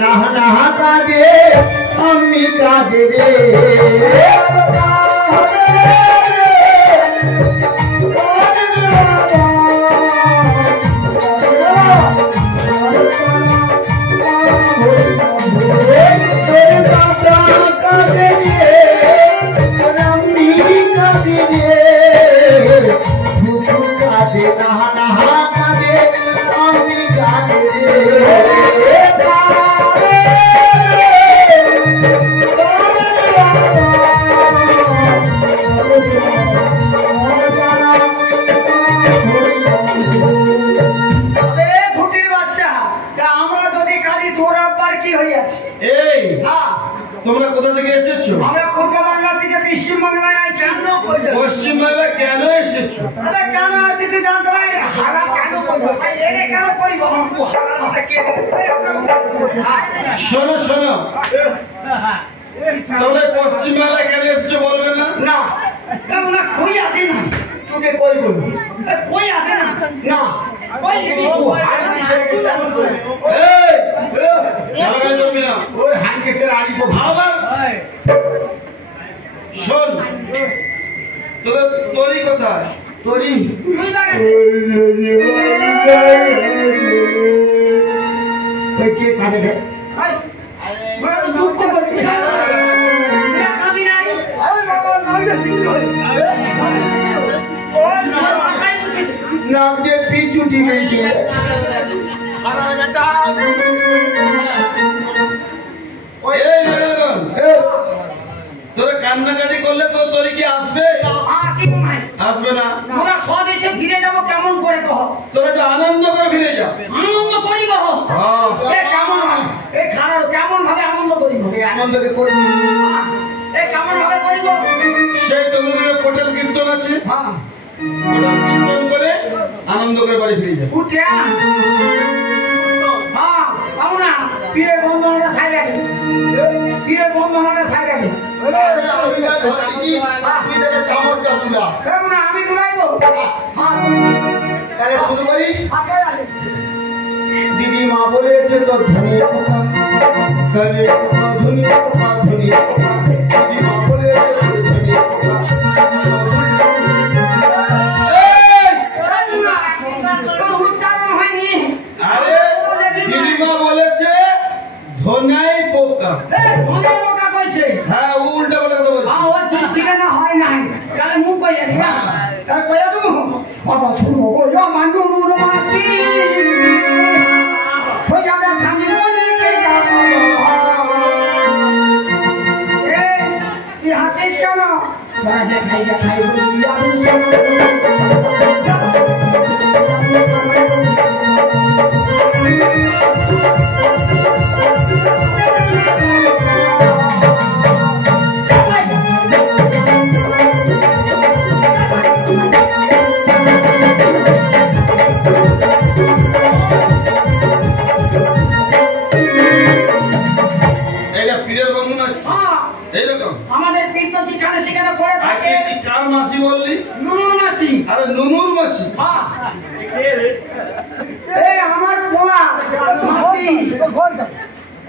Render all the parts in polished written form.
না না কাঁদে আমি কাঁদে রে তোমরা কোথা থেকে এসেছো? আমরা পূর্ব বাংলা থেকে পশ্চিম বাংলায় আইছি। পশ্চিম বাংলা কেন এসেছো? আরে কেন এসেছি জানতে ভাই? হারা কেন কইবো ভাই? এরে কেন কইবো? হারাটা কে? শোনো শোনো, তোমরা পশ্চিম বাংলা কেন এসেছো বলবে না? না কেমন না কই আতে না তোকে কই বল কই আতে না না কই দিবি তো হাড়ি ছেড়ে কেমন কই এই জায়গা করবি না ওই হাড়ি ছেড়ে আড়ি পো আবার শোন, তোদের তোরই কোথায়? তোরি তুই লাগে কে কাটে রে ভাই বড় দুঃখ করে এরা কাবি নাই আরে বাবা নইটা সিদ্ধ হই ওই না মাথায় মুছে নাম দিয়ে পিচুটি মেইছে আরে বেটা ওই এই মেরগন তোরা কান্নাকাটি করলে তো তোর কি আসবে? আসিব নাই আসবে না। তোরা স্বদেশে ফিরে যাব কেমন করে কহ? তোরা একটু আনন্দ করে ফিরে যা। আনন্দ করিব হ্যাঁ এ কেমন এ খারাপ কেমন ভাবে আনন্দ করিব? এই আনন্দকে করব এ কেমন ভাবে করিব? সেই তোদের হোটেল কীর্তন আছে, হ্যাঁ হোটেল কীর্তন করে আনন্দ করে বাড়ি ফিরে যা। উঠে হ্যাঁ আমরা পীরের বন্ধনটা সাইডে পীরের বন্ধনটা সাইডে আমি ডুবাইব। তাহলে শুরু করি। দিদি মা বলেছে তোর ধনিয়া পোকা ধনিয়া পোকা ধনিয়া পোকা ধনিয়া পোকা দিদি মা বলেছে তোর ধনিয়া পোকা উচ্চারণ হয়নি। আরে দিদিমা বলেছে ধনাই পোকা। ধনিয়া পোকা কইছে। হ্যাঁ ও উল্টা পাল্টা কথা বলছে। ও ঠিকানা হয় নাই তাহলে মুখ কইয়া দিবা তাহলে কইয়া তুমি বাবা শুনো গো ইয়া মানু নুর মাসি কইয়া দা সামনে বলিকে যাবো এই হাসিস কেন তোরা যে খাই বলি আমি সব আমাদের তীর্থ যেখানে সেখানে পড়ে থাকে। তুই কার মাসি বললি? নুনুর মাসি। আরে নুনুর মাসি? এই আমার পোলা মাসি।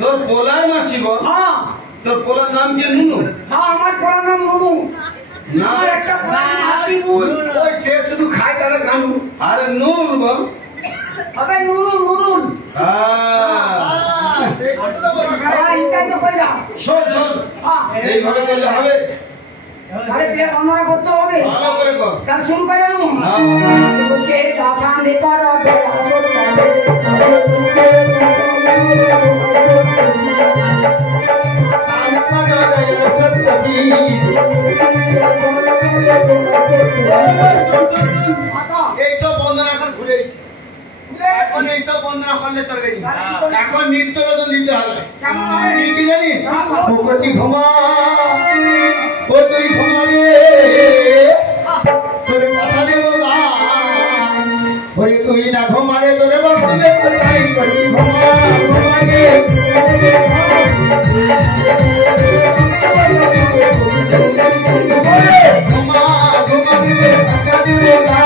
তোর পোলার মাসি বল? হ্যাঁ তোর পোলার নাম কি নুনু? হ্যাঁ আমার পোলার নাম নুনু। না আমার একটা পোলা মাসি বল। ওই সে শুধু খায় তাহলে নানু। আরে নুন বল। আবে নুনুন নুনুন। এইটাই তো কইরা। শোন শোন, এইভাবে করলে হবে? আরে বিয়ে বন্ধনা করতে হবে। ভালো করে কর। কাল শুরু করে দেবো। उसके आसान लेकर এইসব বন্ধনা এখন ঘুরে এখন এইসব বন্ধনা করলে চলবে না। এখন নিত্য নতুন দিতে হবে। কি জানিস? ভুকটি ঘুমা ও তুই ঘুমালে তোর কথা দেব না বলি তুই না ঘুমালে তোরে বাঁচবে কোথায় করি ঘুমা ঘুমালে ঘুমা ঘুমাবে কথা দেব না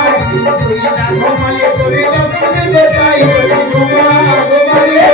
তুই না ঘুমালে তোরে বাঁচবে কোথায় করি ঘুমা ঘুমালে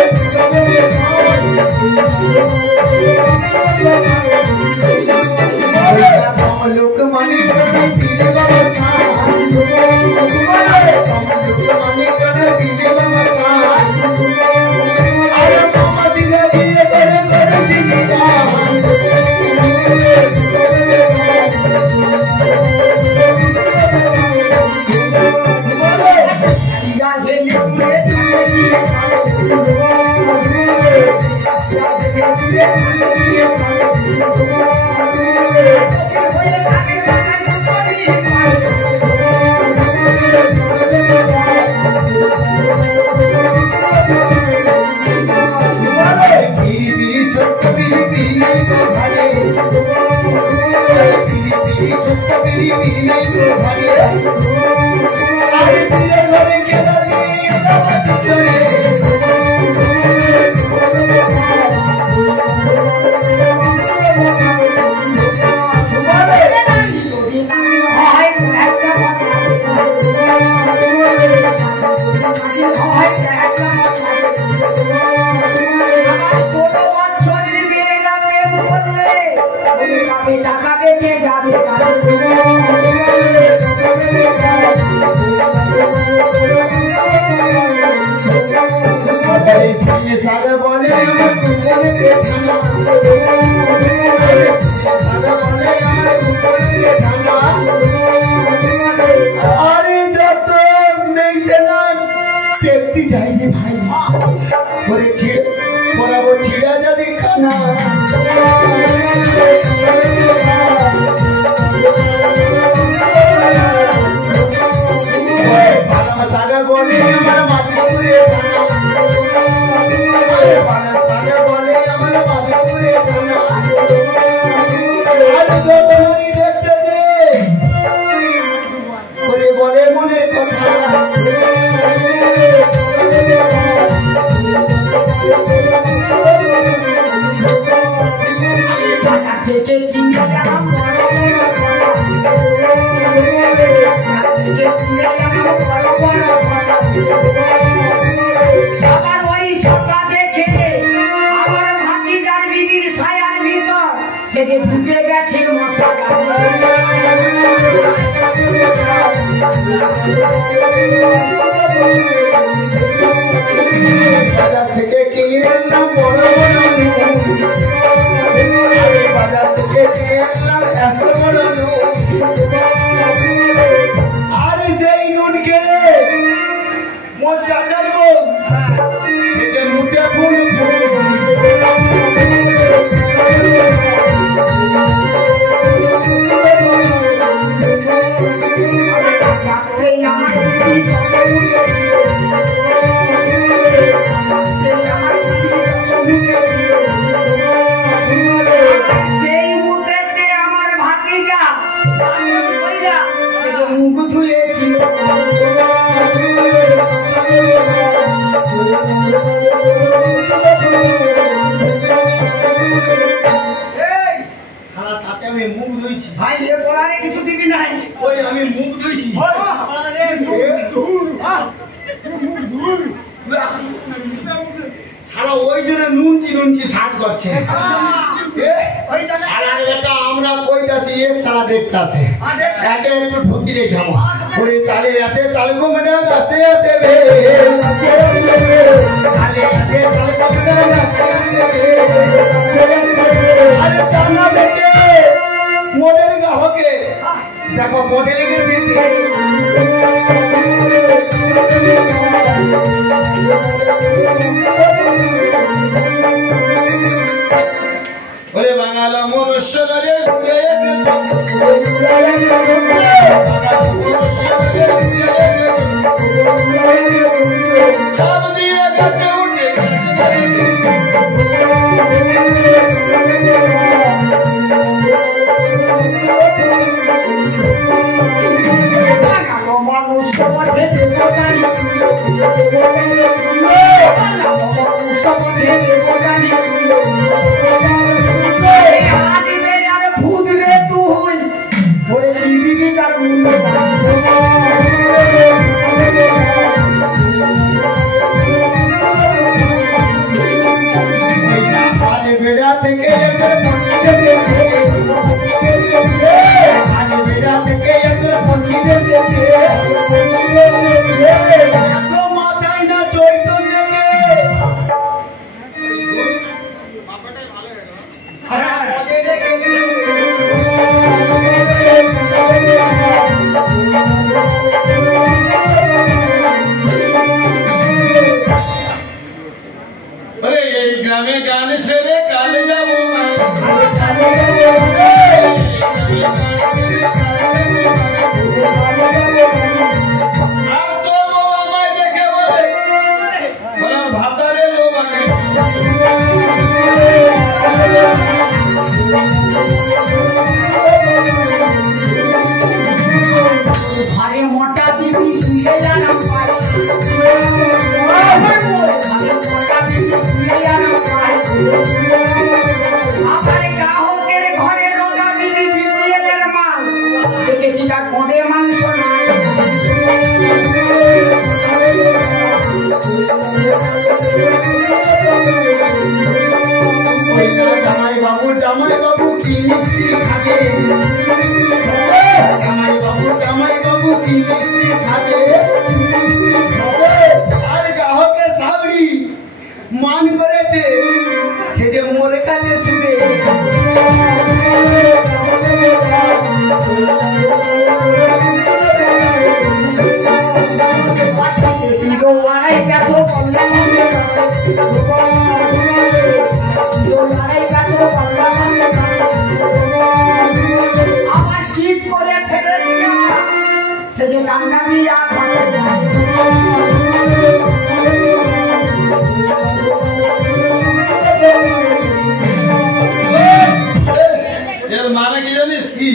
সারা বলে আমার কুকুরে ঠান্ডা সারা বলে আমার কুকুরে ঠান্ডা আরে যত মেয়েছে না সেফটি চাই রে ভাই করে ছিড়ে পড়াবো ছিড়া যদি কানা সারা বলে আমার মাথুরে সারা বলে আমার মাথুরে তোমারই দেখতে দে করে বলে মনে কথা থেকে কিনে আবার ওই সকা দেখে আমার ভাতিজার বিবির ছায়ার ভিতর সে যে ঢুকে গেছে মশা বাজার থেকে কিনে আনলাম বড় বড় বাজার থেকে কিনে আনলাম এত বড় আর যেই নুন খেলে মোর চাচার বউ সেটা মুখে ফুল সেই মুহূর্তে আমার ভাতিজা মুখ ধুয়েছিল সারা তাতে আমি মুখ ধুইছি ভাই এ বলারে কিছু দিবি নাই ওই আমি মুখ ধুইছি সারা ওই জন্য নুনচি নুনচি সাত করছে আমরা কইতাছি এক সারা দেখতাছে একে একটু ঢুকি রে ঝামা ওরে চালে আছে চালে গো ম্যাডাম আছে আছে বে চালে আছে চালে গো ম্যাডাম আছে আরে জানা দেখে মোদের গাহকে দেখো মোদের লেগে দিতে ওরে বাঙালা মনুষ্য রে গাছে উঠে ভূত রে তুই ওরে দিবি তার মুন্ড বেড়া থেকে মাথায় না চই আর গ্রাহকের সাবড়ি মান করেছে সে যে মোরে কাছে শুবে আমার চিৎ করে ফেলে দিয়া সে যে কান্না দিয়া এর মানে কি জানিস? কি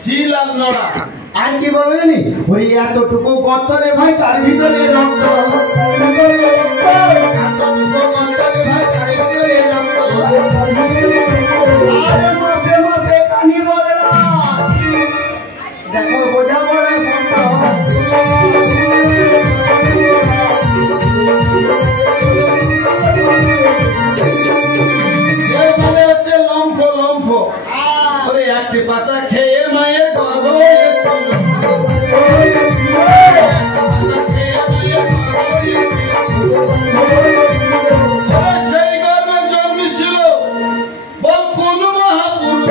শিল আর নড়া। আর কি বলবে জানি ওই এতটুকু গর্ত রে ভাই তার ভিতরে রক্ত আরে মাসে মাসে কানি বদলা দেখো বোঝা পড়ে এর মানে হচ্ছে লম্ফ লম্ফ। ওরে একটি পাতা খেয়ে মায়ের গর্ভ হয়েছিল। সেই গর্ভে জন্মেছিল বল কোন মহাপুরুষ।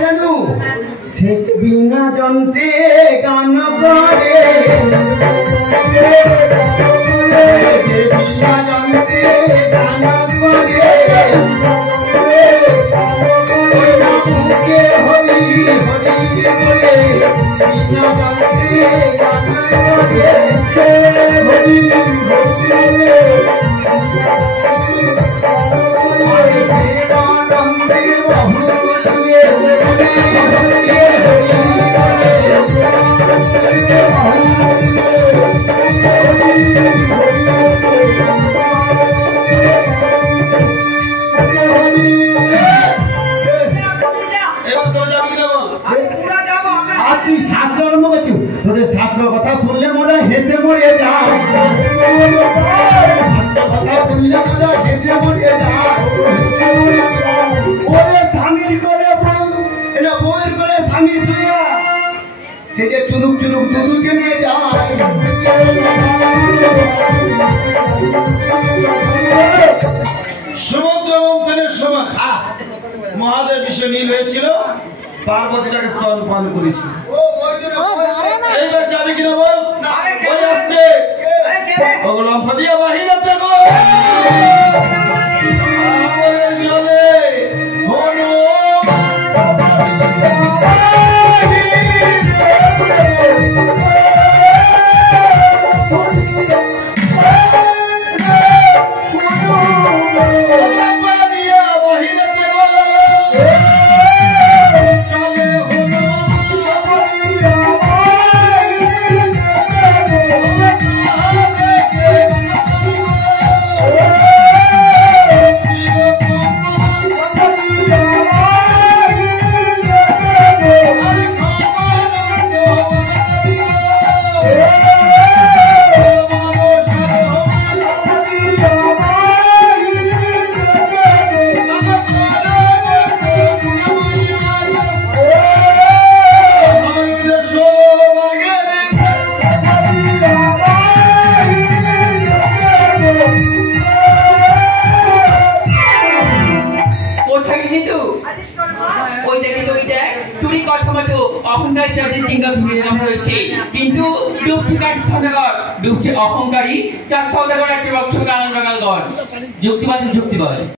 জানো সে বিনা যন্ত্রে গান করে বিনা যন্ত্রে গান করে মুখে হরি হরি বলে বিনা যন্ত্রে গান করে হরি এবার তোরা যাবি কিনা বল? আর তুই ছাত্র আরম্ভ করছিস তোদের ছাত্র কথা শুনলে মনে হেঁচে মরে যায় কথা শুনলে মনে হেঁচে মরে যায় ওরে স্বামীর করে বউ এটা বউয়ের করে স্বামী শুয়া সে যে চুনুক চুনুক দুধুকে নিয়ে যায় সমুদ্র মন্থনের সময় মহাদেব বিশ্বে নীল হয়েছিল, পার্বতী তাকে স্তন পান করেছিল। ও ওই জন্য এইবার যাবি কিনা বল? ওই আসছে ওগুলো লম্ফ দিয়া বাহিরাতে গো আমাদের চলে অহংকার চাঁদের টিঙ্গা ভেঙে দেওয়া হয়েছে, কিন্তু ডুবছে কাঠ সৌদাগর, ডুবছে অহংকারী চার সৌদাগর একটা বক্স গাল গাল গড়। যুক্তিবাদী যুক্তিগর।